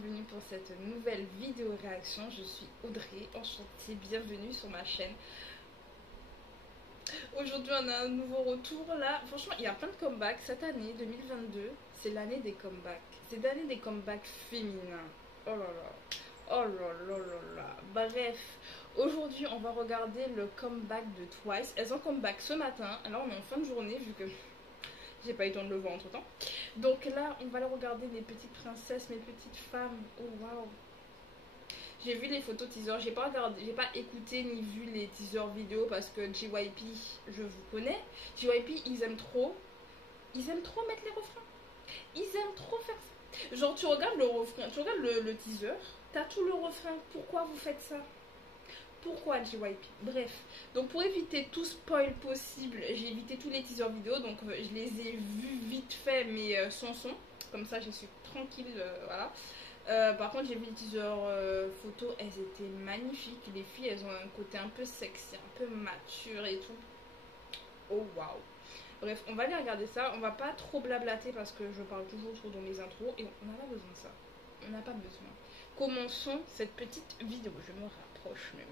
bienvenue pour cette nouvelle vidéo réaction. Je suis Audrey, enchantée, bienvenue sur ma chaîne. Aujourd'hui on a un nouveau retour là. Franchement il y a plein de comebacks cette année 2022. C'est l'année des comebacks. C'est l'année des comebacks féminins. Oh là là. Oh là là là là. Bref, aujourd'hui on va regarder le comeback de Twice. Elles ont comeback ce matin. Alors on est en fin de journée vu que j'ai pas eu le temps de le voir entre temps. Donc là, on va aller regarder mes petites princesses, mes petites femmes. Oh waouh! J'ai vu les photos teaser, j'ai pas écouté ni vu les teasers vidéo parce que JYP, je vous connais. JYP, ils aiment trop mettre les refrains. Ils aiment trop faire ça. Genre, tu regardes le refrain, tu regardes le teaser, t'as tout le refrain. Pourquoi vous faites ça? Pourquoi JYP? Bref, donc pour éviter tout spoil possible, j'ai évité tous les teasers vidéo, donc je les ai vus vite fait mais sans son, comme ça je suis tranquille, voilà. Par contre j'ai vu les teasers photos, elles étaient magnifiques, les filles elles ont un côté un peu sexy, un peu mature et tout. Oh waouh. Bref, on va aller regarder ça, on va pas trop blablater parce que je parle toujours trop dans mes intros et on n'a pas besoin de ça, on n'a pas besoin. Commençons cette petite vidéo, je me rapproche même.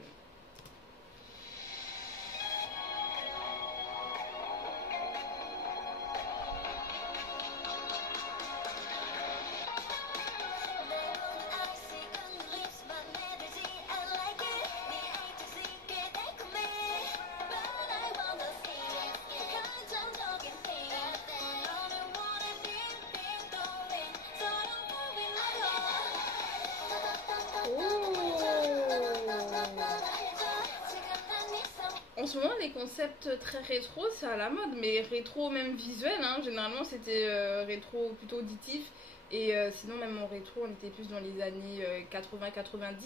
En ce moment, les concepts très rétro, c'est à la mode, mais rétro même visuel, hein. Généralement c'était rétro plutôt auditif, et sinon même en rétro, on était plus dans les années 80-90,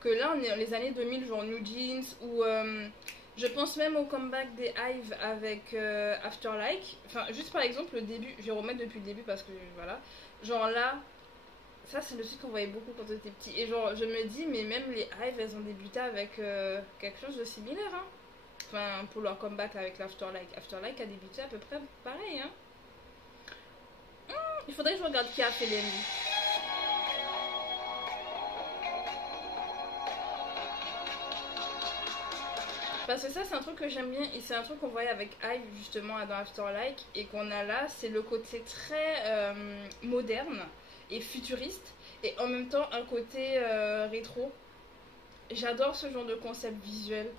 que là on est dans les années 2000, genre New Jeans, ou je pense même au comeback des Hive avec Afterlike. Enfin, juste par exemple le début, je vais remettre depuis le début parce que voilà, genre là, ça c'est le truc qu'on voyait beaucoup quand on était petit, et genre je me dis, mais même les Hive, elles ont débuté avec quelque chose de similaire, hein. Enfin, pour leur comeback avec l'Afterlike. Afterlike a débuté à peu près pareil, hein. Il faudrait que je regarde qui a fait les mots. Parce que ça, c'est un truc que j'aime bien. Et c'est un truc qu'on voyait avec Hive, justement, dans Afterlike. Et qu'on a là, c'est le côté très moderne et futuriste. Et en même temps, un côté rétro. J'adore ce genre de concept visuel.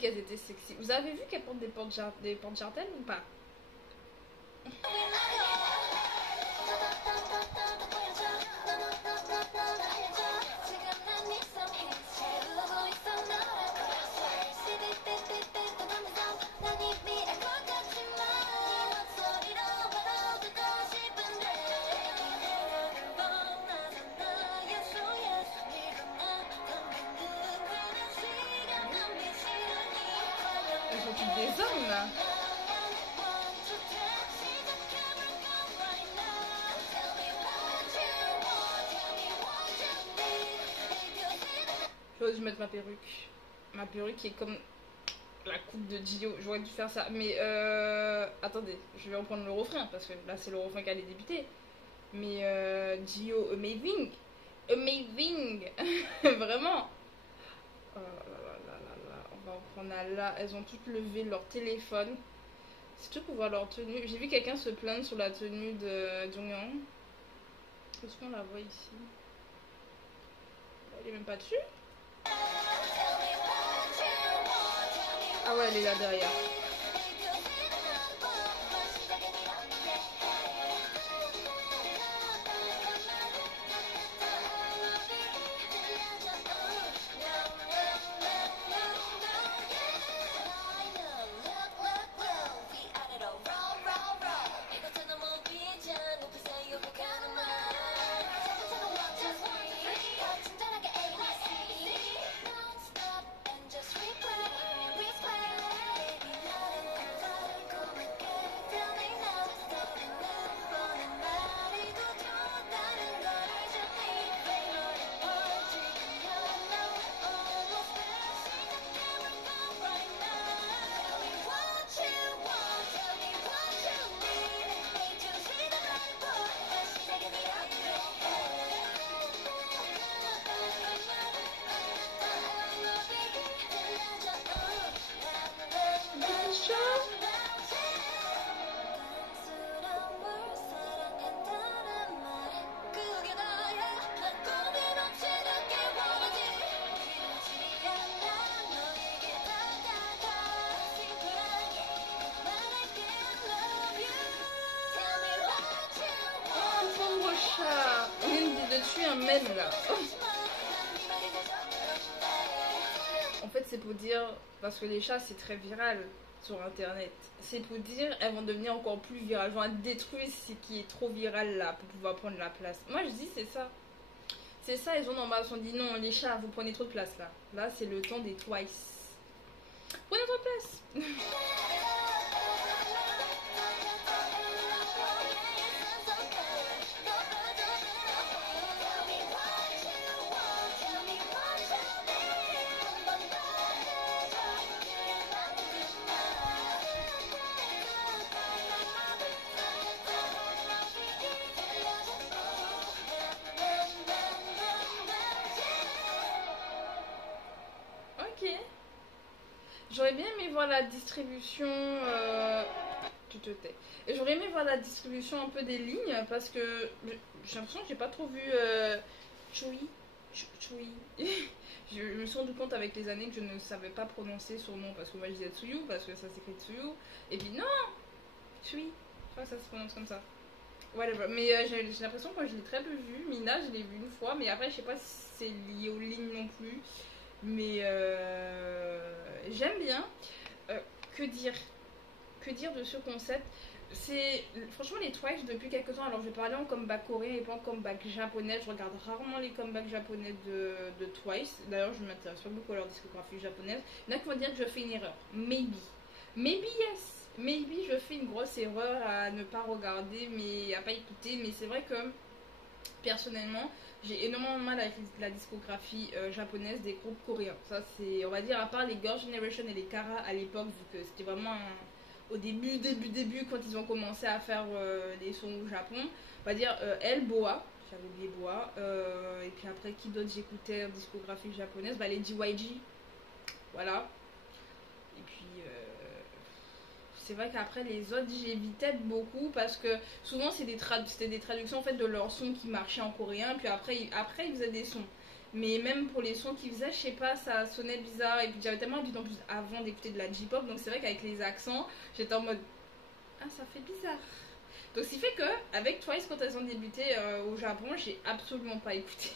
Qu'elles étaient sexy. Vous avez vu qu'elles portent des porte-jartelles ou pas? Elles sont toutes des hommes là. J'aurais dû mettre ma perruque. Ma perruque qui est comme la coupe de Gio. J'aurais dû faire ça. Mais attendez, je vais reprendre le refrain parce que là c'est le refrain qui allait débuter. Mais Gio, amazing. Amazing. Vraiment. Oh là là là là là. On va reprendre là. Elles ont toutes levé leur téléphone. C'est tout pour voir leur tenue. J'ai vu quelqu'un se plaindre sur la tenue de Jonghyun. Est-ce qu'on la voit ici? Elle est même pas dessus. Ah ouais, elle est là derrière. un mème là. En fait, c'est pour dire, parce que les chats c'est très viral sur internet. C'est pour dire, elles vont devenir encore plus virales. Elles vont détruire ce qui est trop viral là pour pouvoir prendre la place. Moi je dis, c'est ça. C'est ça, ils ont en bas, ils ont dit non, les chats, vous prenez trop de place là. Là, c'est le temps des Twice. Prenez trop de place. Ok. J'aurais bien aimé voir la distribution. Tu te tais. Et j'aurais aimé voir la distribution un peu des lignes parce que j'ai l'impression que j'ai pas trop vu Chewy. Chewy. Je me suis rendu compte avec les années que je ne savais pas prononcer son nom parce que moi je disais Tsuyu parce que ça s'écrit Tsuyu. Et puis non, Chewy. Je crois que ça se prononce comme ça. Whatever. Mais j'ai l'impression que je l'ai très peu vu. Mina, je l'ai vu une fois, mais après je sais pas si c'est lié aux lignes non plus. Mais j'aime bien. Euh, que dire Que dire de ce concept? C'est franchement les Twice depuis quelques temps. Alors je vais parler en comeback coréen et pas en comeback japonais. Je regarde rarement les comebacks japonais de Twice. D'ailleurs je m'intéresse pas beaucoup à leur discographie japonaise. Il y en a qui vont dire que je fais une erreur. Maybe. Maybe yes. Maybe je fais une grosse erreur à ne pas regarder mais à pas écouter. Mais c'est vrai que personnellement j'ai énormément de mal avec la discographie japonaise des groupes coréens. Ça c'est, on va dire, à part les Girl Generation et les Kara à l'époque, vu que c'était vraiment au début quand ils ont commencé à faire des sons au Japon. On va dire elle, Boa, j'avais oublié Boa, et puis après qui d'autre j'écoutais en discographie japonaise, bah les JYG, voilà. Et puis c'est vrai qu'après les autres j'évitais beaucoup parce que souvent c'était des traductions en fait de leurs sons qui marchaient en coréen, puis après ils faisaient des sons. Mais même pour les sons qu'ils faisaient, je sais pas, ça sonnait bizarre. Et puis j'avais tellement l'habitude en plus avant d'écouter de la J-pop, donc c'est vrai qu'avec les accents, j'étais en mode ah, ça fait bizarre. Donc ce qui fait que avec Twice quand elles ont débuté au Japon, j'ai absolument pas écouté.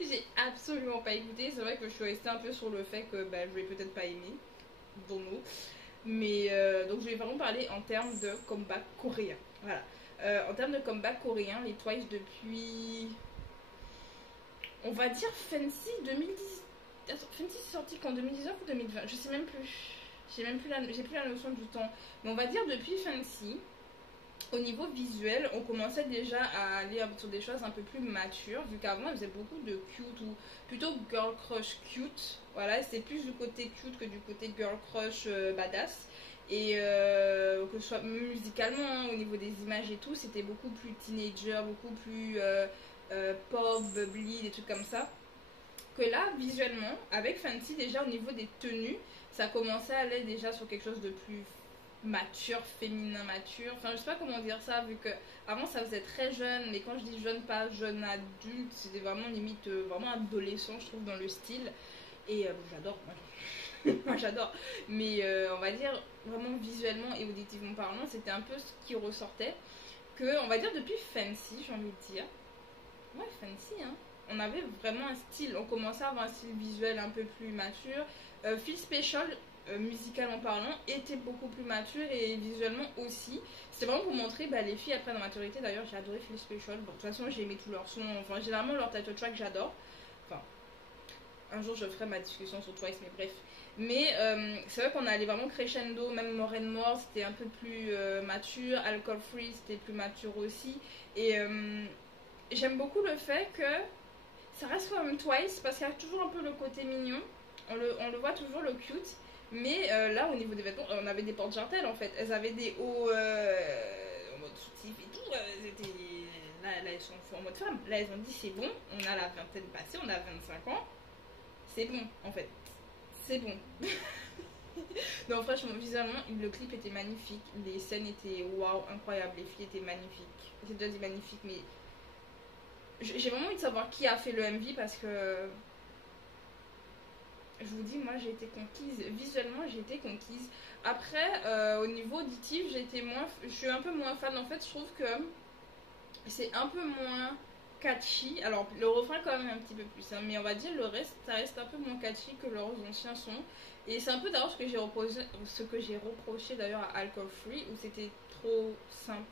J'ai absolument pas écouté. C'est vrai que je suis restée un peu sur le fait que bah, je vais peut-être pas aimer, don't know. Mais donc je vais vraiment parler en termes de comeback coréen. Voilà. En termes de comeback coréen, les Twice depuis, on va dire Fancy 2010. Attends, Fancy c'est sorti qu'en 2019 ou 2020? Je sais même plus. J'ai plus la notion du temps. Mais on va dire depuis Fancy, au niveau visuel, on commençait déjà à aller sur des choses un peu plus matures, vu qu'avant, on faisait beaucoup de cute ou plutôt girl crush cute. Voilà, c'était plus du côté cute que du côté girl crush badass. Et que ce soit musicalement, hein, au niveau des images et tout, c'était beaucoup plus teenager, beaucoup plus pop, bubbly, des trucs comme ça. Que là, visuellement, avec Fancy, déjà au niveau des tenues, ça commençait à aller déjà sur quelque chose de plus mature, féminin mature. Enfin, je sais pas comment dire ça, vu que avant ça faisait très jeune, mais quand je dis jeune, pas jeune adulte, c'était vraiment limite, vraiment adolescent, je trouve, dans le style. Et j'adore, moi, moi j'adore. Mais on va dire, vraiment visuellement et auditivement parlant, c'était un peu ce qui ressortait. Que, on va dire, depuis Fancy, j'ai envie de dire. Ouais, Fancy, hein. On avait vraiment un style, on commençait à avoir un style visuel un peu plus mature. Feel Special, musicalement parlant, était beaucoup plus mature et visuellement aussi. C'était vraiment pour montrer bah, les filles après la maturité. D'ailleurs, j'ai adoré Feel Special. Bon, de toute façon, j'ai aimé tous leurs sons. Enfin, généralement, leur title track, j'adore. Enfin, un jour, je ferai ma discussion sur Twice, mais bref. Mais c'est vrai qu'on allait vraiment crescendo. Même More and More, c'était un peu plus mature. Alcohol Free, c'était plus mature aussi. Et j'aime beaucoup le fait que ça reste quand même Twice parce qu'il y a toujours un peu le côté mignon. On le voit toujours, le cute. Mais là, au niveau des vêtements, on avait des portes jartelles en fait. Elles avaient des hauts en mode soutif et tout. C'était... Là, elles sont en mode femme. Là, elles ont dit c'est bon, on a la vingtaine passée, on a 25 ans. C'est bon en fait. C'est bon. Non, franchement, visuellement, le clip était magnifique. Les scènes étaient waouh, incroyables. Les filles étaient magnifiques. J'ai déjà dit magnifique, mais j'ai vraiment envie de savoir qui a fait le MV parce que je vous dis, moi j'ai été conquise. Visuellement, j'ai été conquise. Après, au niveau auditif, je suis un peu moins fan. En fait, je trouve que c'est un peu moins catchy. Alors le refrain quand même un petit peu plus, hein, mais on va dire le reste, ça reste un peu moins catchy que leurs anciens sons. Et c'est un peu d'ailleurs ce que j'ai reproché d'ailleurs à Alcohol Free, où c'était trop simple,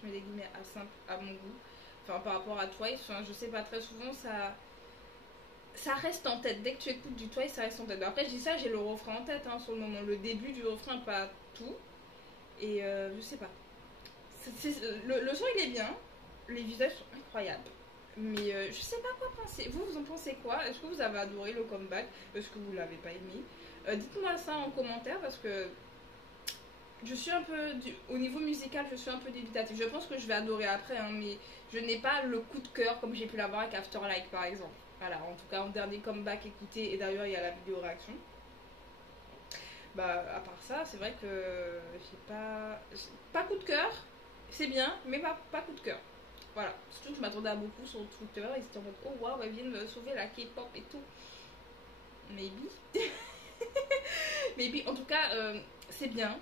je mets des guillemets à simple à mon goût. Enfin par rapport à Twice, enfin, je sais pas, très souvent ça reste en tête. Dès que tu écoutes du Twice, ça reste en tête. Mais après je dis ça, j'ai le refrain en tête, hein, sur le moment, le début du refrain, pas tout. Et je sais pas. Le son il est bien, les visages sont incroyables. Mais je sais pas quoi penser. Vous en pensez quoi? Est-ce que vous avez adoré le comeback? Est-ce que vous l'avez pas aimé? Dites-moi ça en commentaire parce que je suis un peu. Au niveau musical, je suis un peu dubitative. Je pense que je vais adorer après, hein, mais je n'ai pas le coup de cœur comme j'ai pu l'avoir avec Afterlife par exemple. Voilà, en tout cas, en dernier comeback écouté, et d'ailleurs il y a la vidéo réaction. Bah, à part ça, c'est vrai que j'ai pas coup de cœur. C'est bien, mais pas coup de cœur. Voilà, surtout que je m'attendais à beaucoup sur Twitter. Ils étaient en mode oh waouh, elle vient de sauver la K-pop et tout. Maybe. Maybe. En tout cas, c'est bien.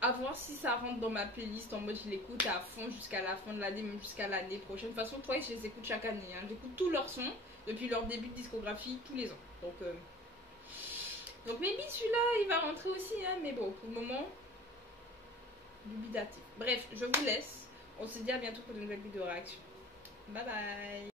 À voir si ça rentre dans ma playlist en mode je l'écoute à fond jusqu'à la fin de l'année, même jusqu'à l'année prochaine. De toute façon, Twice, je les écoute chaque année. Hein. J'écoute tous leurs sons depuis leur début de discographie tous les ans. Donc maybe celui-là, il va rentrer aussi. Hein, mais bon, pour le moment, dubitatif. Bref, je vous laisse. On se dit à bientôt pour de nouvelles vidéos réaction. Bye bye.